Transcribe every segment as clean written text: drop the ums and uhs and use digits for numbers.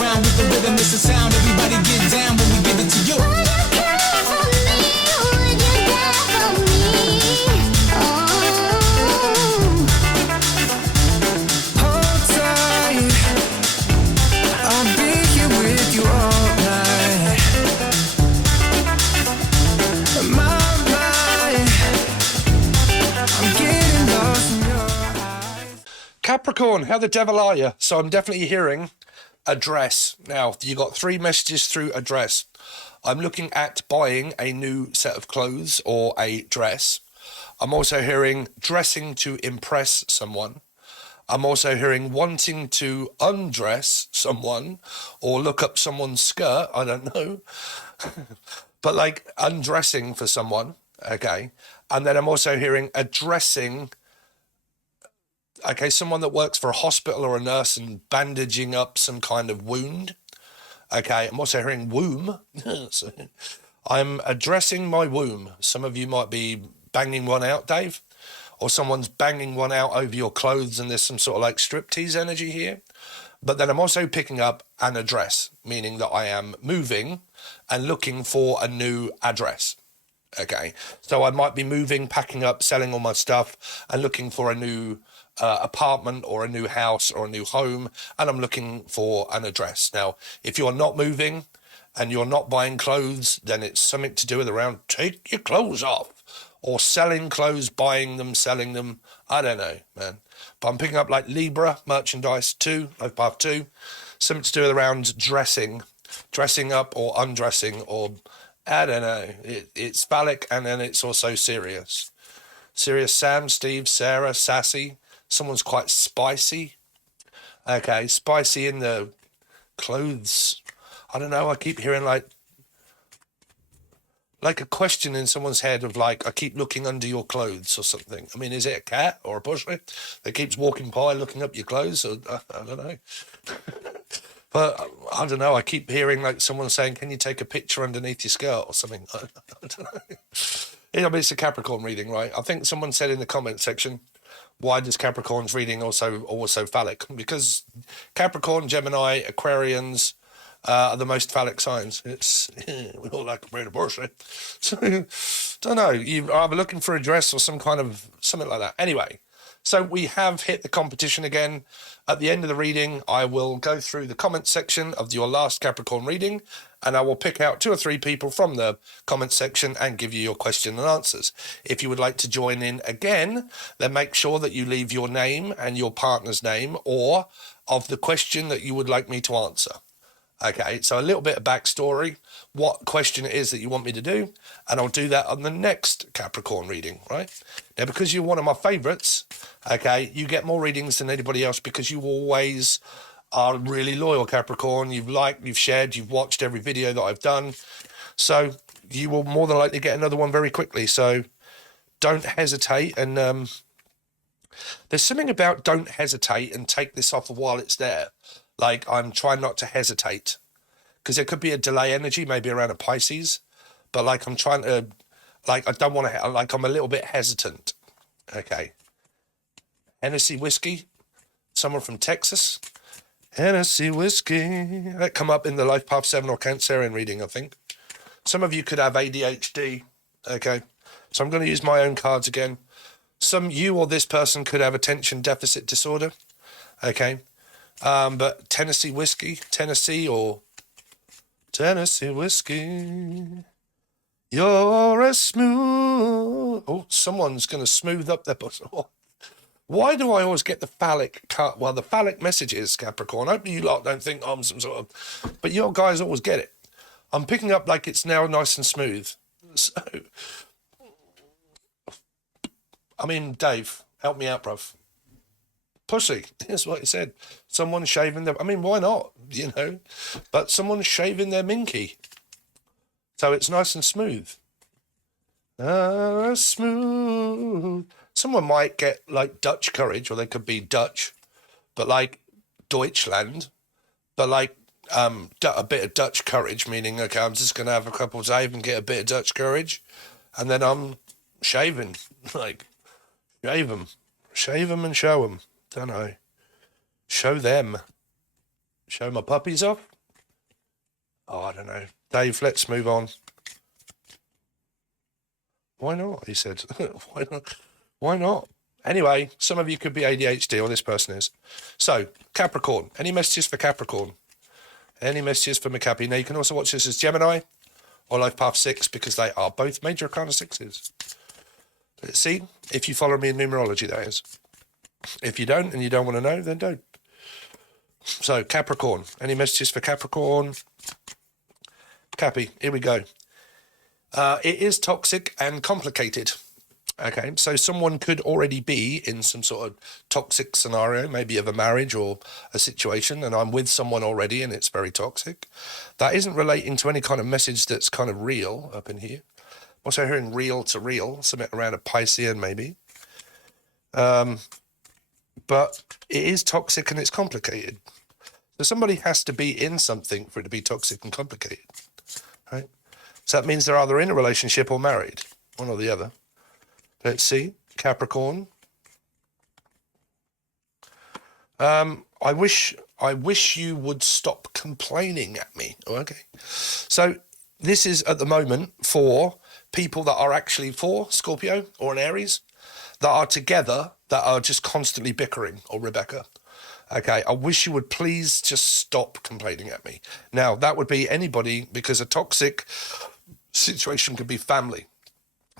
around with the rhythm, it's a sound. Everybody get down when we give it to you. Would you care for me? Would you care for me? Hold tight, I'll be here with you all night. My mind, I'm getting lost in your eyes. Capricorn, how the devil are you? So I'm definitely hearing address. Now, you got 3 messages through address. I'm looking at buying a new set of clothes or a dress. I'm also hearing dressing to impress someone. I'm also hearing wanting to undress someone or look up someone's skirt. I don't know. But like undressing for someone. Okay. And then I'm also hearing addressing, okay, someone that works for a hospital or a nurse and bandaging up some kind of wound. Okay, I'm also hearing womb. So I'm addressing my womb. Some of you might be banging one out, Dave, or someone's banging one out over your clothes and there's some sort of like striptease energy here. But then I'm also picking up an address, meaning that I am moving and looking for a new address. Okay, so I might be moving, packing up, selling all my stuff and looking for a new apartment or a new house or a new home, and I'm looking for an address. Now, if you're not moving and you're not buying clothes, then it's something to do with around take your clothes off or selling clothes, buying them, selling them. I don't know, man. But I'm picking up like Libra, merchandise 2, life path 2, something to do with around dressing up or undressing, or I don't know. It's phallic and then it's also serious. Serious Sam, Steve, Sarah, sassy. Someone's quite spicy. Okay, spicy in the clothes. I don't know, I keep hearing like a question in someone's head of like, I keep looking under your clothes or something. I mean, is it a cat or a pussy that keeps walking by looking up your clothes? Or, I don't know. But I don't know, I keep hearing like someone saying, can you take a picture underneath your skirt or something? I don't know. I mean, it's a Capricorn reading, right? I think someone said in the comment section, why does Capricorn's reading also phallic? Because Capricorn, Gemini, Aquarians are the most phallic signs. It's we all like to bring a bullshit. So don't know. You're either looking for a dress or some kind of something like that. Anyway, so we have hit the competition again. At the end of the reading, I will go through the comment section of your last Capricorn reading, and I will pick out 2 or 3 people from the comment section and give you your question and answers. If you would like to join in again, then make sure that you leave your name and your partner's name or of the question that you would like me to answer. Okay, so a little bit of backstory, what question it is that you want me to do, and I'll do that on the next Capricorn reading, right? Now, because you're one of my favourites, okay, you get more readings than anybody else because you always are really loyal, Capricorn. You've liked, you've shared, you've watched every video that I've done. So you will more than likely get another one very quickly. So don't hesitate. And there's something about don't hesitate and take this off while it's there. Like I'm trying not to hesitate because there could be a delay energy, maybe around a Pisces. But like I'm trying to, like I don't want to, like I'm a little bit hesitant. Okay. Hennessy whiskey, someone from Texas. Hennessy whiskey. That come up in the Life Path 7 or Cancerian reading, I think. Some of you could have ADHD. Okay. So I'm going to use my own cards again. You or this person could have attention deficit disorder. Okay. But Tennessee whiskey, Tennessee whiskey. You're a smooth. Oh, someone's going to smooth up their butt. Oh. Why do I always get the phallic cut? Well, the phallic messages, Capricorn. Hopefully you lot don't think I'm some sort of... But your guys always get it. I'm picking up like it's now nice and smooth. So... I mean, Dave, help me out, bruv. Pussy, that's what he said. Someone shaving their... I mean, why not, you know? But someone's shaving their minky. So it's nice and smooth. Smooth... Someone might get like Dutch courage, or they could be Dutch, but like Deutschland, but like a bit of Dutch courage, meaning, okay, I'm just going to have a couple of days and get a bit of Dutch courage, and then I'm shaving, like, shave them and show them, don't know, show them Show my puppies off. Oh, I don't know. Dave, let's move on. Why not? He said. Why not? Why not? Anyway, some of you could be ADHD, or this person is. So, Capricorn. Any messages for Capricorn? Any messages for Macapi? Now, you can also watch this as Gemini or Life Path 6 because they are both major arcana 6s. Let's see if you follow me in numerology, that is. If you don't and you don't want to know, then don't. So, Capricorn. Any messages for Capricorn? Cappy, here we go. It is toxic and complicated. Okay, so someone could already be in some sort of toxic scenario, maybe of a marriage or a situation, and I'm with someone already and it's very toxic. That isn't relating to any kind of message that's kind of real up in here. I'm also hearing real to real, something around a Piscean maybe. But it is toxic and it's complicated. So somebody has to be in something for it to be toxic and complicated, right? So that means they're either in a relationship or married, one or the other. Let's see, Capricorn. I wish you would stop complaining at me. Oh, okay. So this is at the moment for people that are actually for Scorpio or an Aries that are together, that are just constantly bickering, or Rebecca. Okay, I wish you would please just stop complaining at me. Now, that would be anybody, because a toxic situation could be family.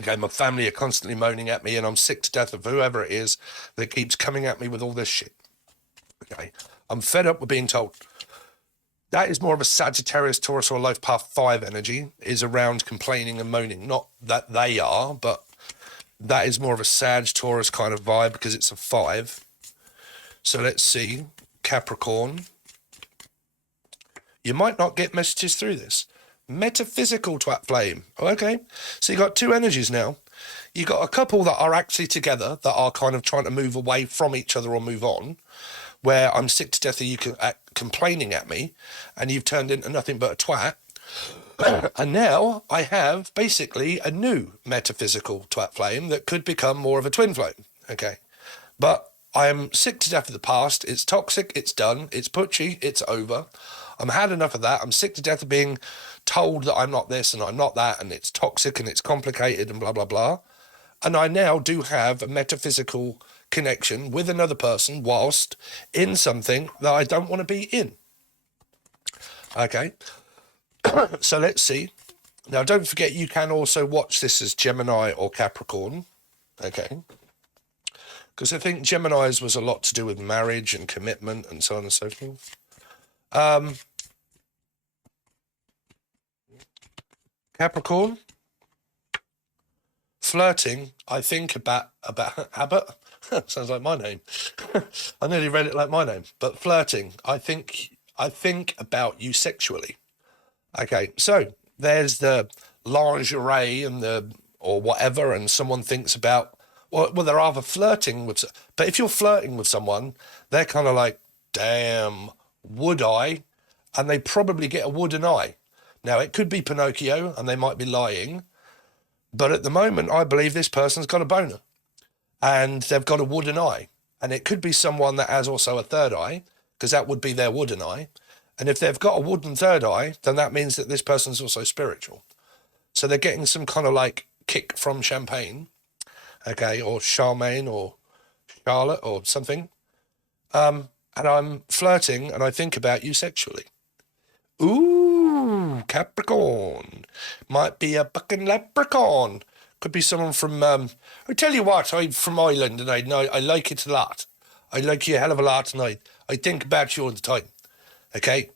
Okay, my family are constantly moaning at me and I'm sick to death of whoever it is that keeps coming at me with all this shit. Okay, I'm fed up with being told. That is more of a Sagittarius, Taurus, or Life Path 5 energy, is around complaining and moaning. Not that they are, but that is more of a Sag, Taurus kind of vibe because it's a 5. So let's see, Capricorn. You might not get messages through this. Metaphysical twat flame. Oh, okay. So you got two energies now. You got a couple that are actually together, that are kind of trying to move away from each other or move on, where I'm sick to death of you complaining at me, and you've turned into nothing but a twat. And now I have basically a new metaphysical twat flame that could become more of a twin flame. Okay. But I am sick to death of the past. It's toxic. It's done. It's putchy. It's over. I'm had enough of that. I'm sick to death of being told that I'm not this and I'm not that, and it's toxic and it's complicated and blah, blah, blah. And I now do have a metaphysical connection with another person whilst in something that I don't want to be in. Okay. So let's see. Now, don't forget, you can also watch this as Gemini or Capricorn. Okay. Because I think Gemini's was a lot to do with marriage and commitment and so on and so forth. Capricorn, flirting, I think about Abbott. Sounds like my name. I nearly read it like my name. But flirting, I think about you sexually. Okay, so there's the lingerie and or whatever, and someone thinks about, well, they're either flirting with, but if you're flirting with someone, they're kind of like, damn, would I? And they probably get a wooden eye. Now, it could be Pinocchio, and they might be lying, but at the moment, I believe this person's got a boner, and they've got a wooden eye. And it could be someone that has also a third eye, because that would be their wooden eye. And if they've got a wooden third eye, then that means that this person's also spiritual. So they're getting some kind of like kick from champagne, okay, or Charmaine or Charlotte or something. And I'm flirting and I think about you sexually. Ooh, Capricorn. Might be a fucking leprechaun. Could be someone from, I tell you what, I'm from Ireland and I like it a lot. I like you a hell of a lot and I think about you all the time. Okay?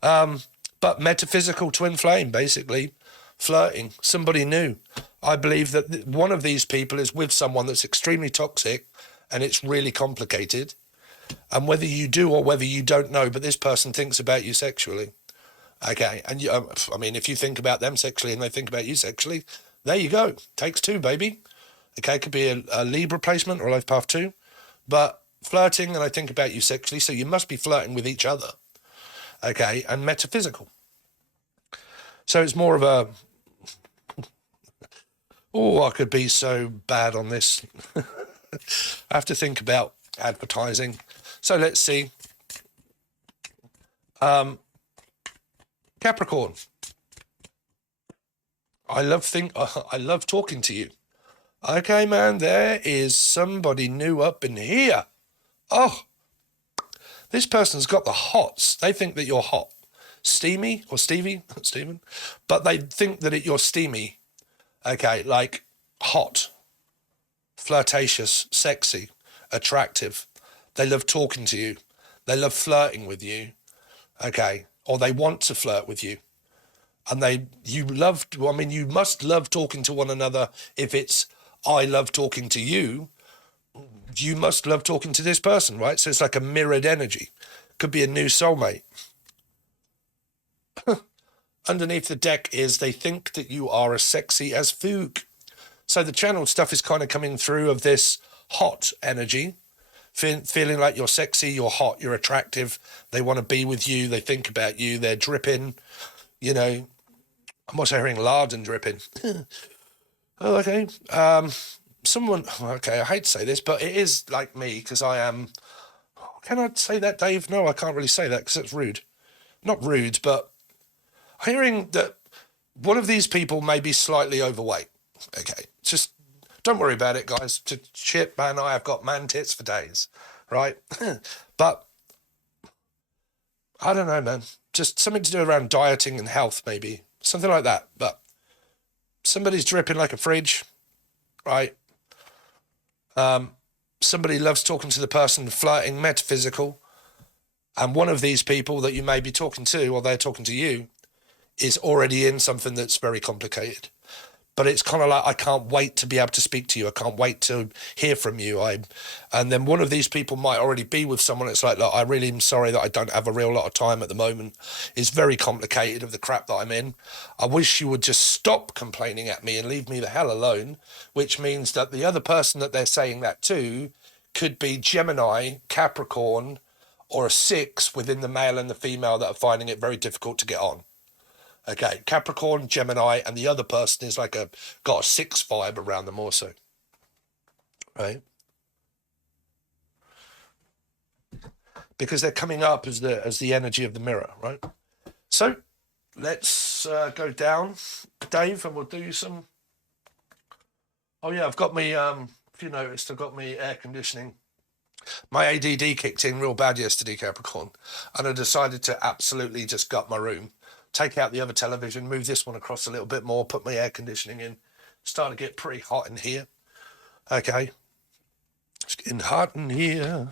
But metaphysical twin flame, basically. Flirting. Somebody new. I believe that one of these people is with someone that's extremely toxic and it's really complicated. And whether you do or whether you don't know, but this person thinks about you sexually. Okay, and you, I mean, if you think about them sexually and they think about you sexually, there you go. Takes two, baby. Okay, it could be a Libra placement or a Life Path 2. But flirting and I think about you sexually, so you must be flirting with each other. Okay, and metaphysical. So it's more of a, oh, I could be so bad on this. I have to think about advertising. So let's see. Capricorn. I love talking to you. Okay, man, there is somebody new up in here. Oh, this person's got the hots. They think that you're hot. Steamy or Stevie, Stephen, but they think that you're steamy. Okay, like hot, flirtatious, sexy, attractive. They love talking to you. They love flirting with you. Okay, or they want to flirt with you. And you must love talking to one another. If it's, I love talking to you, you must love talking to this person, right? So it's like a mirrored energy. Could be a new soulmate. Underneath the deck is they think that you are as sexy as Foog. So the channeled stuff is kind of coming through of this hot energy, feeling like you're sexy, you're hot, you're attractive. They want to be with you. They think about you. They're dripping, you know. I'm also hearing lard and dripping. Oh, okay. Okay, I hate to say this, but it is like me because I am, can I say that, Dave? No, I can't really say that because it's rude. Not rude, but hearing that one of these people may be slightly overweight. Okay, just don't worry about it, guys. Shit, man, I have got man tits for days, right? But I don't know, man. Just something to do around dieting and health, maybe. Something like that. But somebody's dripping like a fridge, right? Somebody loves talking to the person, flirting, metaphysical. And one of these people that you may be talking to, or they're talking to you, is already in something that's very complicated. But it's kind of like, I can't wait to be able to speak to you. I can't wait to hear from you. And then one of these people might already be with someone. It's like, look, I really am sorry that I don't have a real lot of time at the moment. It's very complicated of the crap that I'm in. I wish you would just stop complaining at me and leave me the hell alone, which means that the other person that they're saying that to could be Gemini, Capricorn, or a 6 within the male and the female that are finding it very difficult to get on. Okay, Capricorn, Gemini, and the other person is like got a 6 vibe around them also, right? Because they're coming up as the energy of the mirror, right? So let's go down, Dave, and we'll do some. Oh yeah, I've got me. If you noticed, I've got me air conditioning. My ADD kicked in real bad yesterday, Capricorn, and I decided to absolutely just gut my room. Take out the other television, move this one across a little bit more, put my air conditioning in. Starting to get pretty hot in here. Okay. It's getting hot in here.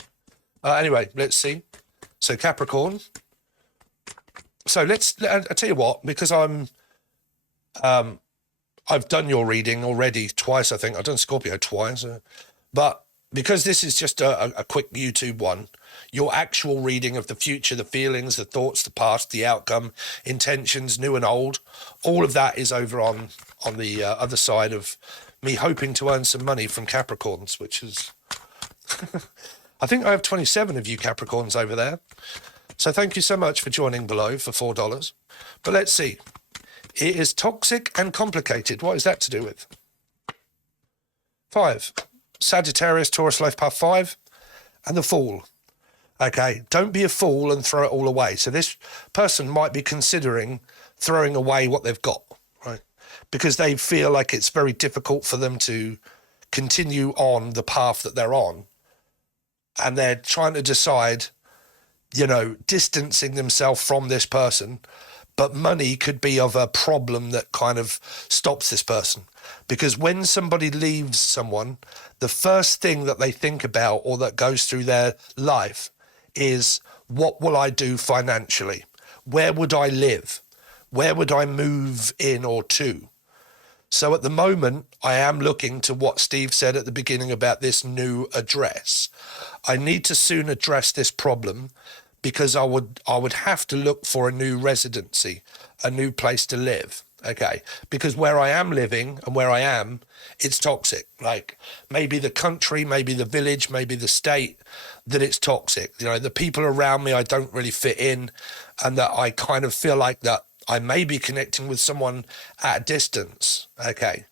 Anyway, let's see. So Capricorn. So I'll tell you what, because I've done your reading already twice, I think. I've done Scorpio twice. But because this is just a quick YouTube one, your actual reading of the future, the feelings, the thoughts, the past, the outcome, intentions, new and old, all of that is over on the other side of me hoping to earn some money from Capricorns, which is... I think I have 27 of you Capricorns over there. So thank you so much for joining below for $4. But let's see. It is toxic and complicated. What is that to do with? 5. Sagittarius, Taurus, Life Path 5, and the Fool. Okay, don't be a fool and throw it all away. So this person might be considering throwing away what they've got, right? Because they feel like it's very difficult for them to continue on the path that they're on. And they're trying to decide, distancing themselves from this person. But money could be of a problem that kind of stops this person. Because when somebody leaves someone, the first thing that they think about or that goes through their life is, what will I do financially? Where would I live? Where would I move in or to? So at the moment, I am looking to what Steve said at the beginning about this new address. I need to soon address this problem because I would have to look for a new residency, a new place to live. Okay, because where I am living and where I am, it's toxic. Like maybe the country, maybe the village, maybe the state, that it's toxic. The people around me, I don't really fit in, and that I kind of feel like that I may be connecting with someone at a distance. Okay.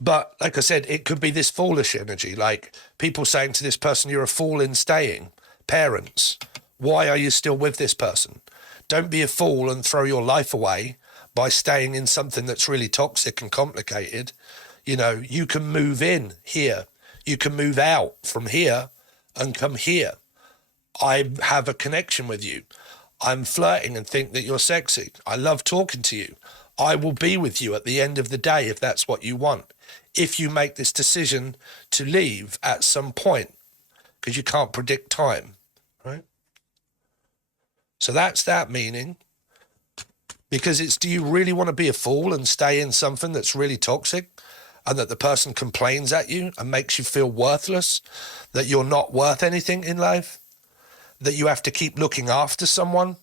But like I said, it could be this foolish energy, like people saying to this person, you're a fool in staying, parents, Why are you still with this person? Don't be a fool and throw your life away by staying in something that's really toxic and complicated. You know, you can move in here. You can move out from here and come here. I have a connection with you. I'm flirting and think that you're sexy. I love talking to you. I will be with you at the end of the day if that's what you want. If you make this decision to leave at some point, because you can't predict time, right? So that's that meaning. Because it's, do you really want to be a fool and stay in something that's really toxic and that the person complains at you and makes you feel worthless, that you're not worth anything in life, that you have to keep looking after someone?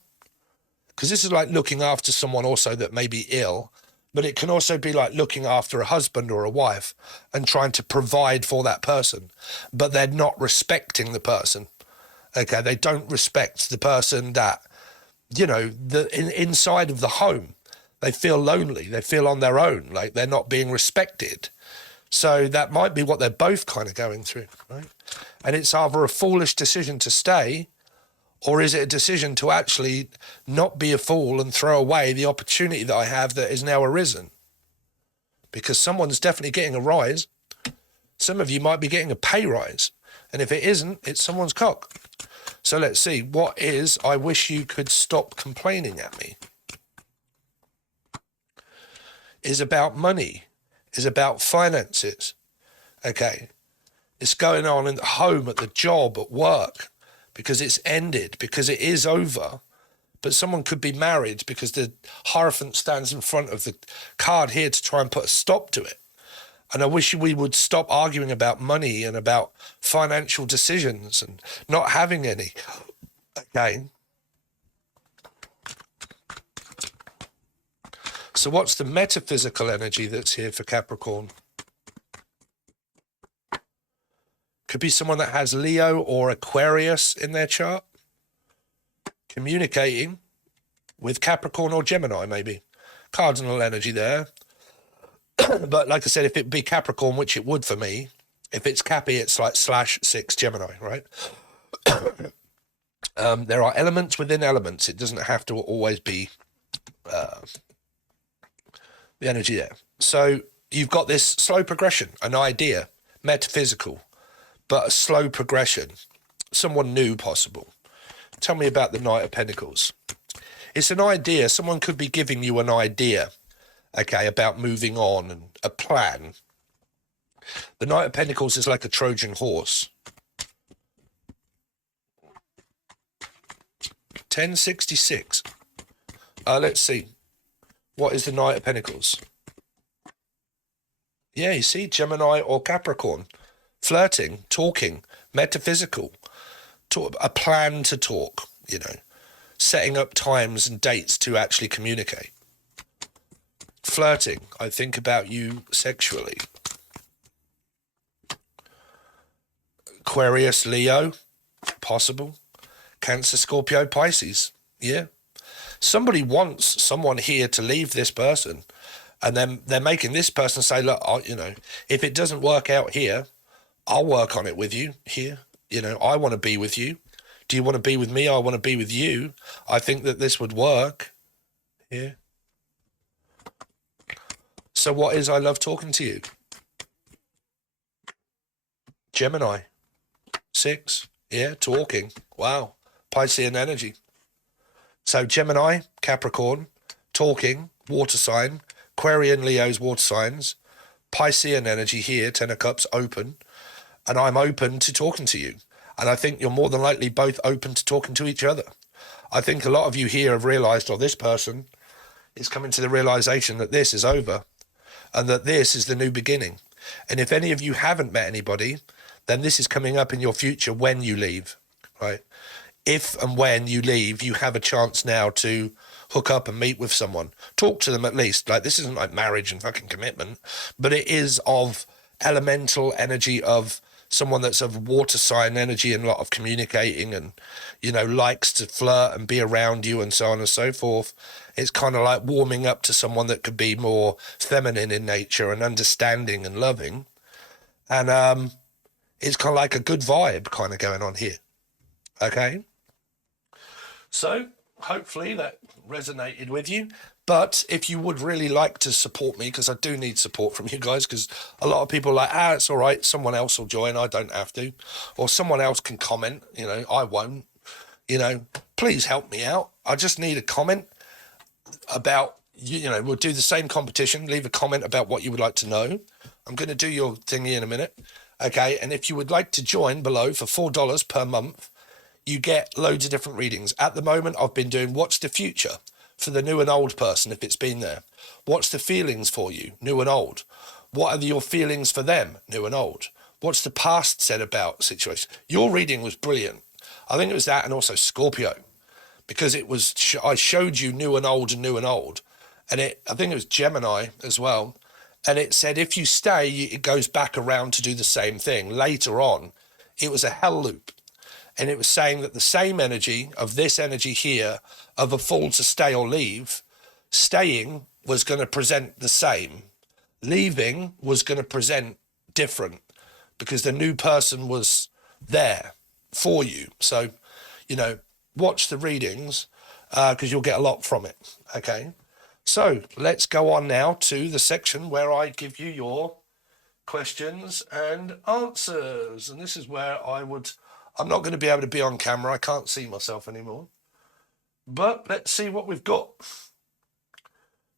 Because this is like looking after someone also that may be ill, but it can also be like looking after a husband or a wife and trying to provide for that person, but they're not respecting the person. Okay, they don't respect the person that, you know, inside of the home, they feel lonely, they feel on their own, like they're not being respected. So that might be what they're both kind of going through, right? And it's either a foolish decision to stay, or is it a decision to actually not be a fool and throw away the opportunity that I have that is now arisen? Because someone's definitely getting a rise. Some of you might be getting a pay rise. And if it isn't, it's someone's cock. So let's see, what is, I wish you could stop complaining at me? Is about money, is about finances. Okay, it's going on in the home, at the job, at work, because it's ended, because it is over. But someone could be married because the Hierophant stands in front of the card here to try and put a stop to it. And I wish we would stop arguing about money and about financial decisions and not having any. Okay. So what's the metaphysical energy that's here for Capricorn? Could be someone that has Leo or Aquarius in their chart. Communicating with Capricorn or Gemini, maybe. Cardinal energy there. But like I said, if it be Capricorn, which it would for me, if it's Cappy, it's like /6 Gemini, right? There are elements within elements. It doesn't have to always be the energy there. So you've got this slow progression, an idea, metaphysical, but a slow progression. Someone new possible. Tell me about the Knight of Pentacles. It's an idea. Someone could be giving you an idea, okay, about moving on and a plan. The Knight of Pentacles is like a Trojan horse. 1066. Let's see. What is the Knight of Pentacles? Yeah, you see, Gemini or Capricorn. Flirting, talking, metaphysical. A plan to talk, you know. Setting up times and dates to actually communicate. Flirting, I think about you sexually. Aquarius, Leo, possible. Cancer, Scorpio, Pisces, yeah. Somebody wants someone here to leave this person, and then they're making this person say, look, you know, if it doesn't work out here, I'll work on it with you here. You know, I want to be with you. Do you want to be with me? I want to be with you. I think that this would work. Yeah. So what is, I love talking to you? Gemini. 6. Yeah, talking. Wow. Piscean energy. So Gemini, Capricorn, talking, water sign. Aquarian, Leo's water signs. Piscean energy here, 10 of Cups, open. And I'm open to talking to you. And I think you're more than likely both open to talking to each other. I think a lot of you here have realised, or this person is coming to the realisation that this is over and that this is the new beginning. And if any of you haven't met anybody, then this is coming up in your future when you leave, right? If and when you leave, you have a chance now to hook up and meet with someone. Talk to them at least. Like, this isn't like marriage and fucking commitment, but it is of elemental energy of someone that's of water sign energy and a lot of communicating and, you know, likes to flirt and be around you and so on and so forth. It's kind of like warming up to someone that could be more feminine in nature and understanding and loving. And it's kind of like a good vibe kind of going on here. Okay? So hopefully that resonated with you. But if you would really like to support me, because I do need support from you guys, because a lot of people are like, it's all right, someone else will join, I don't have to. Or someone else can comment, I won't. Please help me out. I just need a comment about, we'll do the same competition. Leave a comment about what you would like to know. I'm going to do your thingy in a minute. Okay, and if you would like to join below for $4 per month, you get loads of different readings. At the moment, I've been doing What's the Future for the new and old person, if it's been there. What's the feelings for you, new and old? What are your feelings for them, new and old? What's the past said about situation? Your reading was brilliant. I think it was that, and also Scorpio, because it was, I showed you new and old and new and old. And I think it was Gemini as well. And it said, if you stay, it goes back around to do the same thing. Later on, it was a hell loop. And it was saying that the same energy of this energy here, of a fool to stay or leave, staying was going to present the same. Leaving was going to present different, because the new person was there for you. So, watch the readings, because you'll get a lot from it. Okay. So let's go on now to the section where I give you your questions and answers. And this is where I'm not going to be able to be on camera. I can't see myself anymore. But let's see what we've got.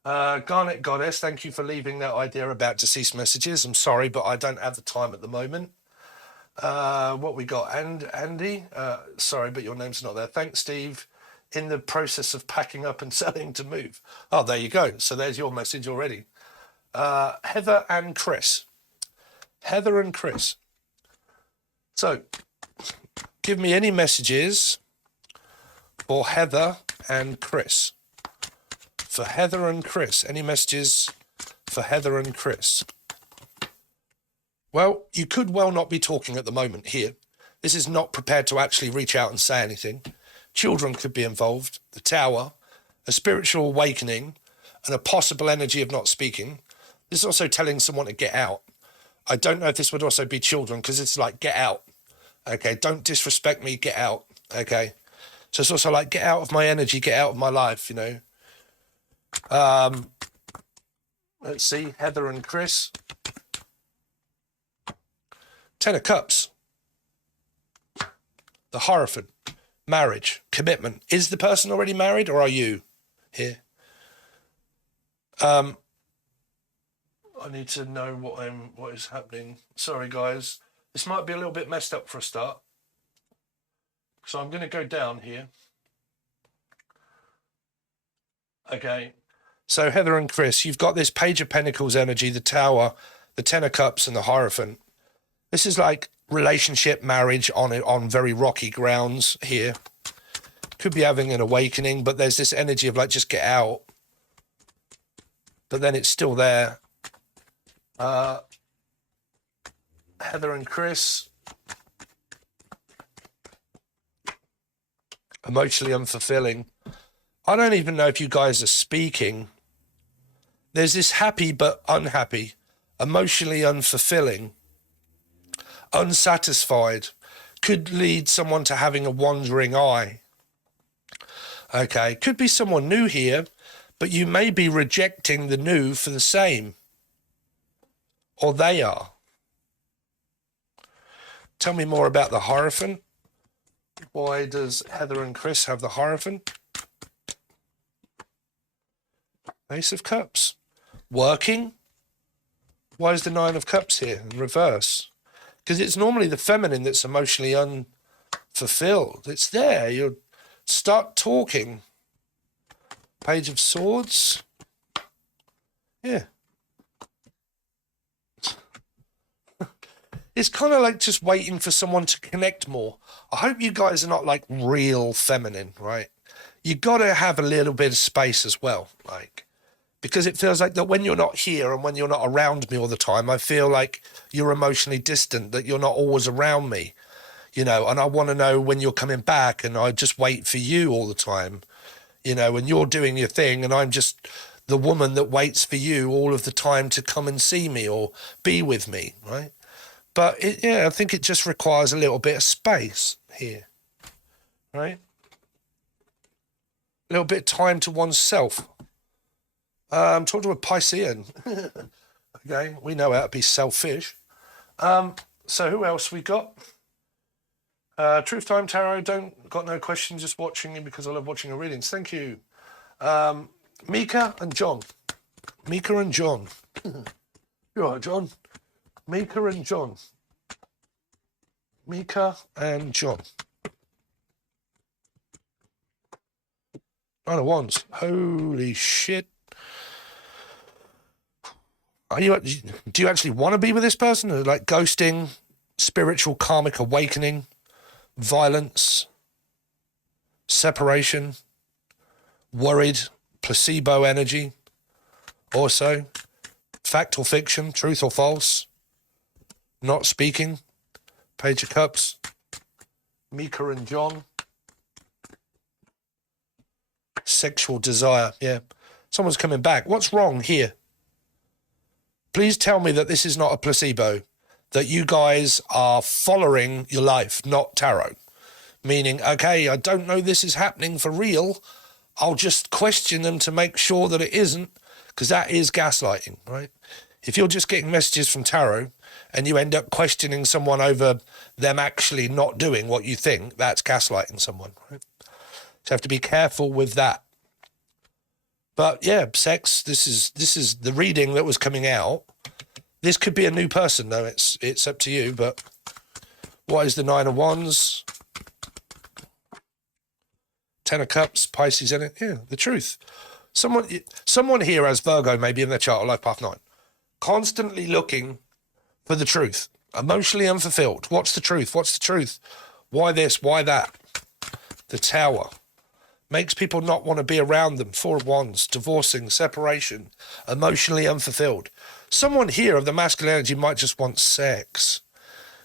Garnet Goddess, thank you for leaving that idea about deceased messages. I'm sorry, but I don't have the time at the moment. What we got? And Andy, sorry, but your name's not there. Thanks, Steve. In the process of packing up and selling to move. Oh, there you go. So there's your message already. Heather and Chris. Heather and Chris. So give me any messages for Heather and Chris. For Heather and Chris. Any messages for Heather and Chris? Well, you could well not be talking at the moment here. This is not prepared to actually reach out and say anything. Children could be involved. The Tower, a spiritual awakening, and a possible energy of not speaking. This is also telling someone to get out. I don't know if this would also be children, because it's like, get out. Okay, don't disrespect me, get out. Okay. So it's also like, get out of my energy, get out of my life, Let's see, Heather and Chris. Ten of Cups. The Hierophant. Marriage, commitment. Is the person already married, or are you here? I need to know what is happening. Sorry, guys. This might be a little bit messed up for a start. So I'm going to go down here. Okay. So Heather and Chris, you've got this Page of Pentacles energy, the Tower, the Ten of Cups, and the Hierophant. This is like relationship, marriage on very rocky grounds here. Could be having an awakening, but there's this energy of like, just get out. But then it's still there. Heather and Chris. Emotionally unfulfilling. I don't even know if you guys are speaking. There's this happy but unhappy, emotionally unfulfilling, unsatisfied, could lead someone to having a wandering eye. Okay, could be someone new here, but you may be rejecting the new for the same. Or they are. Tell me more about the Hierophant. Why does Heather and Chris have the Hierophant? Ace of Cups. Working. Why is the Nine of Cups here in reverse? Because it's normally the feminine that's emotionally unfulfilled. It's there. You start talking. Page of Swords. Yeah. It's kind of like just waiting for someone to connect more. I hope you guys are not like real feminine, right? You got to have a little bit of space as well, like, because it feels like that when you're not here and when you're not around me all the time, I feel like you're emotionally distant, that you're not always around me, and I want to know when you're coming back, and I just wait for you all the time, and you're doing your thing, and I'm just the woman that waits for you all of the time to come and see me or be with me, right? But I think it just requires a little bit of space here, right? little bit of time to oneself. I'm talking to a Piscean. Okay, we know how to be selfish. So who else we got? Truth Time Tarot, got no questions, just watching you because I love watching your readings. Thank you. Mika and John. Mika and John. You all right, John? Mika and John. Mika and John. Nine of Wands. Holy shit. Do you actually want to be with this person? Or like ghosting, spiritual karmic awakening, violence, separation, worried, placebo energy, also, fact or fiction, truth or false, not speaking, Page of Cups, Mika and John, sexual desire, yeah. Someone's coming back. What's wrong here? Please tell me that this is not a placebo, that you guys are following your life, not tarot. Meaning, okay, I don't know this is happening for real. I'll just question them to make sure that it isn't, because that is gaslighting, right? If you're just getting messages from tarot and you end up questioning someone over them actually not doing what you think, that's gaslighting someone, right? So you have to be careful with that. But yeah, sex, this is the reading that was coming out. This could be a new person, though. It's up to you, but what is the Nine of Wands? Ten of Cups, Pisces in it. Yeah, the truth. Someone here has Virgo maybe in their chart or life path 9. Constantly looking for the truth. Emotionally unfulfilled. What's the truth? What's the truth? Why this? Why that? The Tower. Makes people not want to be around them. Four of Wands, divorcing, separation, emotionally unfulfilled. Someone here of the masculine energy might just want sex.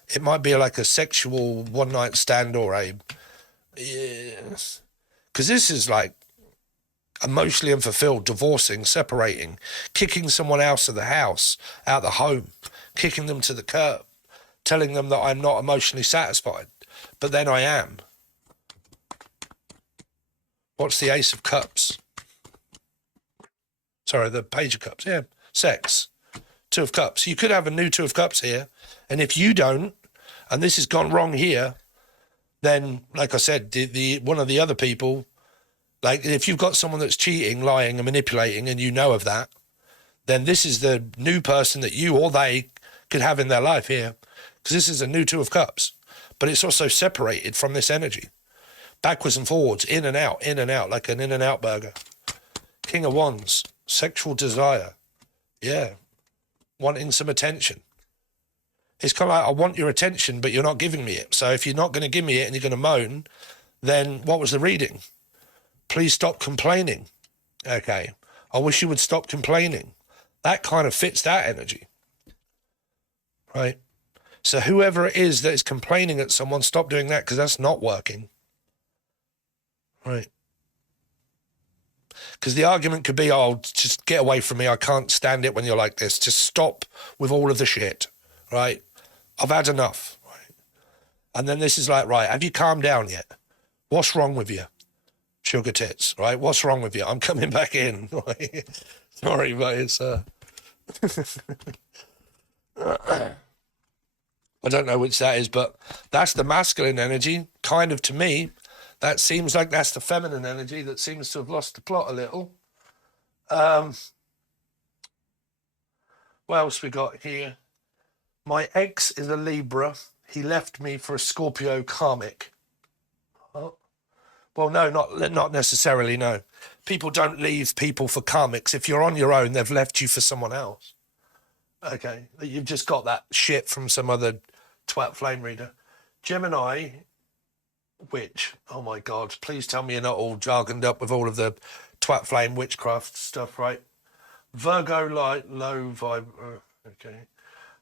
It might be like a sexual one-night stand or a... Yes. Because this is like emotionally unfulfilled, divorcing, separating, kicking someone else of the house, out the home, kicking them to the curb, telling them that I'm not emotionally satisfied, but then I am. What's the Ace of Cups? Sorry, the Page of Cups. Yeah, sex. Two of Cups. You could have a new Two of Cups here, and if you don't, and this has gone wrong here, then, like I said, the one of the other people, like if you've got someone that's cheating, lying, and manipulating, and you know of that, then this is the new person that you or they could have in their life here, because this is a new Two of Cups, but it's also separated from this energy. Backwards and forwards, in and out, like an In-N-Out burger. King of Wands, sexual desire. Yeah, wanting some attention. It's kind of like, I want your attention, but you're not giving me it. So if you're not going to give me it and you're going to moan, then what was the reading? Please stop complaining. Okay, I wish you would stop complaining. That kind of fits that energy. Right? So whoever it is that is complaining at someone, stop doing that, because that's not working. Right. Because the argument could be, oh, just get away from me. I can't stand it when you're like this. Just stop with all of the shit, right? I've had enough, right? And then this is like, right, have you calmed down yet? What's wrong with you? Sugar tits, right? What's wrong with you? I'm coming back in, right? Sorry, but it's... I don't know which that is, but that's the masculine energy, kind of, to me. That seems like that's the feminine energy that seems to have lost the plot a little. What else we got here? My ex is a Libra. He left me for a Scorpio karmic. Oh. Well, no, not necessarily, no. People don't leave people for karmics. If you're on your own, they've left you for someone else. Okay, you've just got that shit from some other twat flame reader. Gemini... Witch. Oh my God, please tell me you're not all jargoned up with all of the twat flame witchcraft stuff, right? Virgo, light, low vibe. Okay.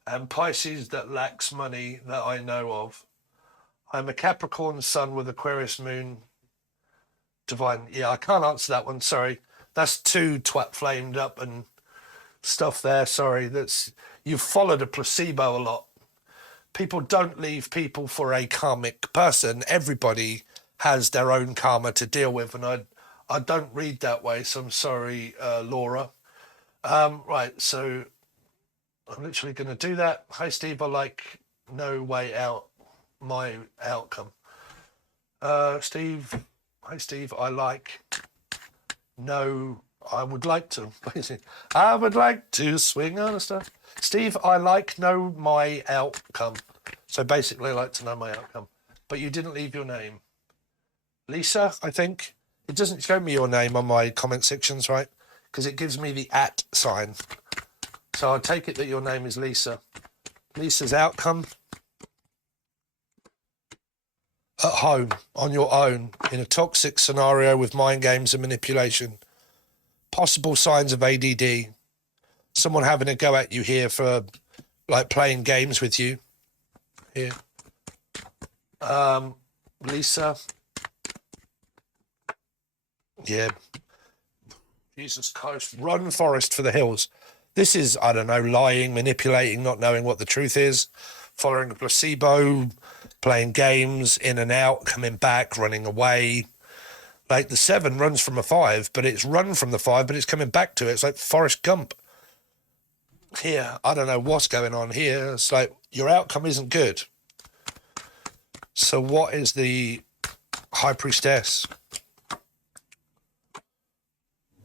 And Pisces that lacks money that I know of. I'm a Capricorn sun with Aquarius moon. Divine. Yeah, I can't answer that one. Sorry. That's too twat flamed up and stuff there. Sorry. You've followed a placebo a lot. People don't leave people for a karmic person. Everybody has their own karma to deal with, and I don't read that way, so I'm sorry, Laura. Right, so I'm literally going to do that. Hi, Steve. I like no way out. My outcome. Steve. Hi, Steve. I like no. I would like to. I would like to swing on a star. Steve, I like know my outcome. So basically, I like to know my outcome. But you didn't leave your name. Lisa, I think. It doesn't show me your name on my comment sections, right? Because it gives me the @ sign. So I'll take it that your name is Lisa. Lisa's outcome. At home, on your own, in a toxic scenario with mind games and manipulation. Possible signs of ADD. Someone having a go at you here for, like, playing games with you. Here. Lisa. Yeah. Jesus Christ. Run, Forest, for the hills. This is, I don't know, lying, manipulating, not knowing what the truth is, following a placebo, playing games, in and out, coming back, running away. Like the 7 runs from a 5, but it's run from the 5, but it's coming back to it. It's like Forrest Gump. Here, I don't know what's going on here. It's like your outcome isn't good. So what is the High Priestess?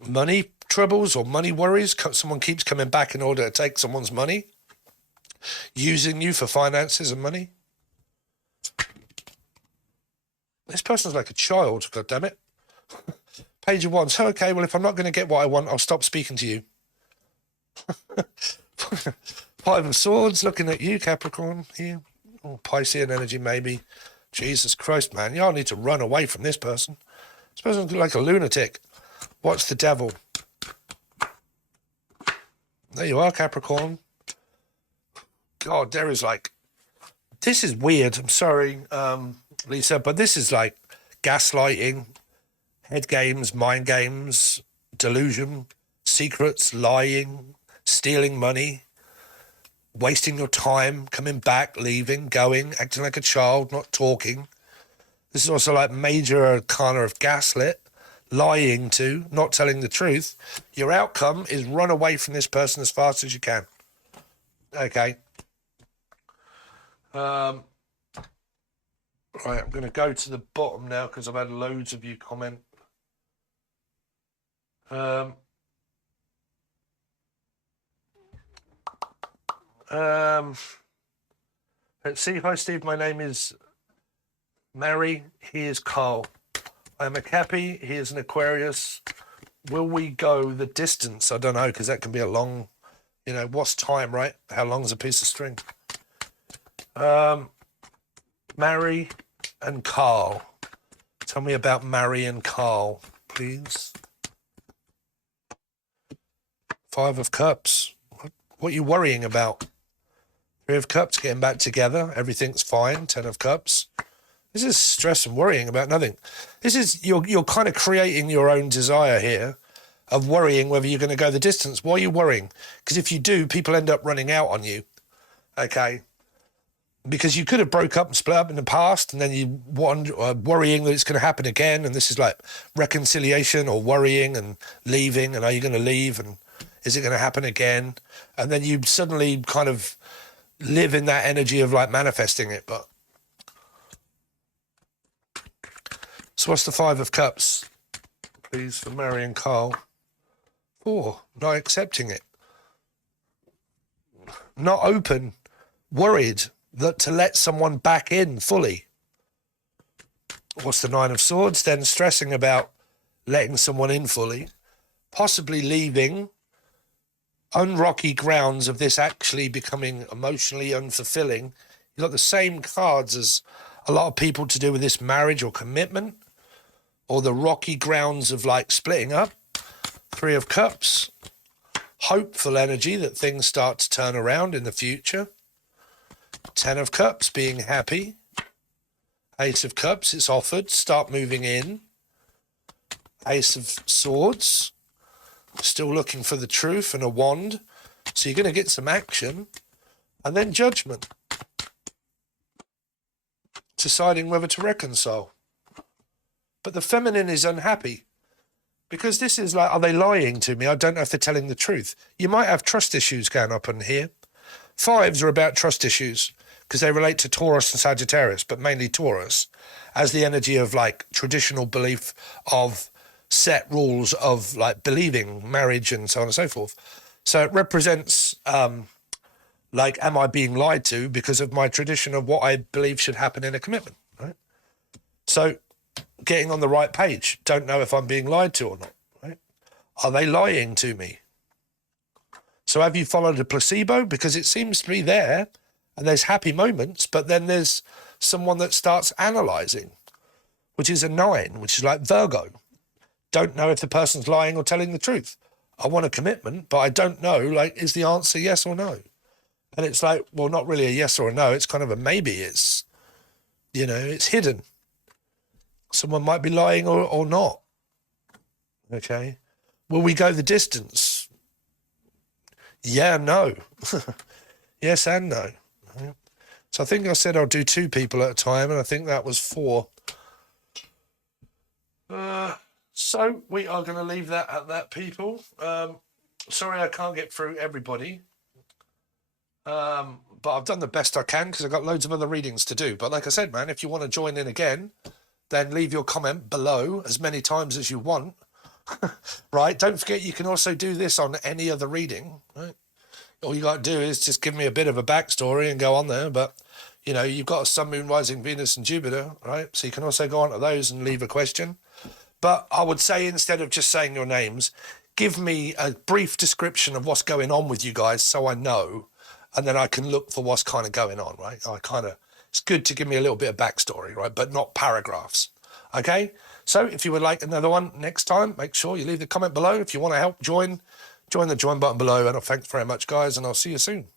Money troubles or money worries? Someone keeps coming back in order to take someone's money? Using you for finances and money? This person's like a child, God damn it. Page of Wands. Okay, well, if I'm not going to get what I want, I'll stop speaking to you. 5 of Swords, looking at you, Capricorn, here. Oh, Piscean energy, maybe. Jesus Christ, man. Y'all need to run away from this person. This person's like a lunatic. What's the Devil? There you are, Capricorn. God, there is like... This is weird. I'm sorry, Lisa, but this is like gaslighting, head games, mind games, delusion, secrets, lying, stealing money, wasting your time, coming back, leaving, going, acting like a child, not talking. This is also like major arcana of gaslit, lying to, not telling the truth. Your outcome is run away from this person as fast as you can. Okay. Right, I'm going to go to the bottom now because I've had loads of you comment. Let's see. Hi, Steve. My name is Mary. He is Carl. I am a Cappy. He is an Aquarius. Will we go the distance? I don't know, because that can be a long, you know, what's time, right? How long is a piece of string? Mary and Carl. Tell me about Mary and Carl, please. 5 of Cups. What are you worrying about? 3 of Cups, getting back together. Everything's fine. 10 of Cups. This is stress and worrying about nothing. This is, you're kind of creating your own desire here of worrying whether you're going to go the distance. Why are you worrying? Because if you do, people end up running out on you. Okay. Because you could have broke up and split up in the past, and then you worrying that it's going to happen again. And this is like reconciliation or worrying and leaving. And are you going to leave? And is it going to happen again? And then you suddenly kind of live in that energy of like manifesting it. But so what's the 5 of Cups, please, for Mary and Carl? 4, not accepting it. Not open, worried that to let someone back in fully. What's the 9 of Swords? Then stressing about letting someone in fully, possibly leaving unrocky grounds of this actually becoming emotionally unfulfilling. You've got the same cards as a lot of people to do with this marriage or commitment, or the rocky grounds of like splitting up. 3 of Cups, hopeful energy that things start to turn around in the future. 10 of Cups, being happy. 8 of Cups, it's offered, start moving in. Ace of Swords, still looking for the truth, and a wand. So you're going to get some action. And then Judgment, deciding whether to reconcile. But the feminine is unhappy. Because this is like, are they lying to me? I don't know if they're telling the truth. You might have trust issues going up in here. 5s are about trust issues because they relate to Taurus and Sagittarius, but mainly Taurus, as the energy of like traditional belief of set rules of like believing marriage and so on and so forth. So it represents like, am I being lied to because of my tradition of what I believe should happen in a commitment, right? So getting on the right page, don't know if I'm being lied to or not, right? Are they lying to me? So have you followed a placebo? Because it seems to be there and there's happy moments, but then there's someone that starts analysing, which is a 9, which is like Virgo. Don't know if the person's lying or telling the truth. I want a commitment, but I don't know, like, is the answer yes or no? And it's like, well, not really a yes or a no. It's kind of a maybe. It's, you know, it's hidden. Someone might be lying or not. Okay. Will we go the distance? Yeah, no. Yes and no. So I think I said I'll do 2 people at a time, and I think that was 4. So we are going to leave that at that, people. Sorry I can't get through everybody. But I've done the best I can because I've got loads of other readings to do. But like I said, man, if you want to join in again, then leave your comment below as many times as you want. Right? Don't forget you can also do this on any other reading, right? All you got to do is just give me a bit of a backstory and go on there. But, you know, you've got a Sun, Moon, Rising, Venus and Jupiter, right? So you can also go on to those and leave a question. But I would say instead of just saying your names, give me a brief description of what's going on with you guys so I know, and then I can look for what's kind of going on, right? It's good to give me a little bit of backstory, right? But not paragraphs, okay? So if you would like another one next time, make sure you leave the comment below. If you want to help join the join button below. And thanks very much, guys, and I'll see you soon.